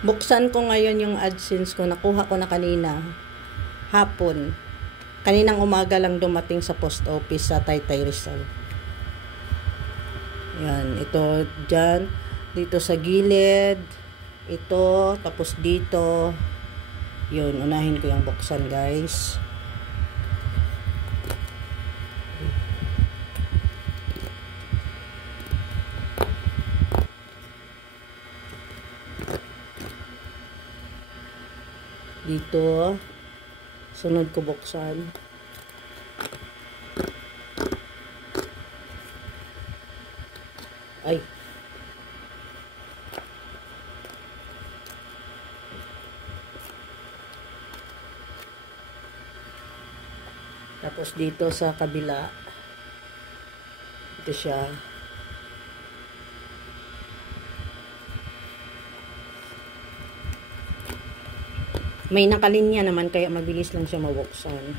Buksan ko ngayon yung AdSense ko. Nakuha ko na kanina. Hapon. Kaninang umaga lang dumating sa post office sa Taytay Rizal. Yan. Ito dyan. Dito sa gilid. Ito. Tapos dito. Yun. Unahin ko yung buksan, guys. Dito, sunod ko buksan. Ay. Tapos dito sa kabila, ito siya. May nakalinya naman kaya mabilis lang siya mabuksan.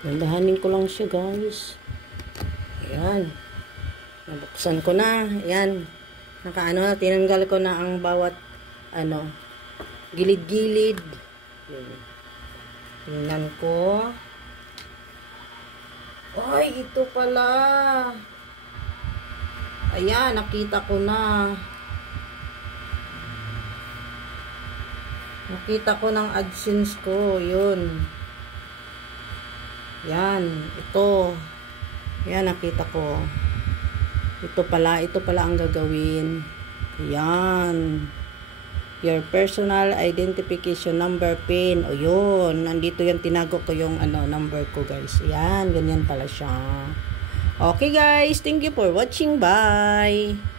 Landahanin ko lang siya, guys. Ayan. Nabuksan ko na. Ayan. Nakaano na. Tinanggal ko na ang bawat gilid-gilid. Tingnan ko. Ay, ito pala. Ayan. Nakita ko na. Nakita ko ng AdSense ko. Yun. Yan. Ito. Yan, nakita ko. Ito pala ang gagawin. Yan. Your personal identification number pin. O yun. Nandito yan, tinago ko yung number ko, guys. Yan, ganyan pala siya. Okay, guys. Thank you for watching. Bye.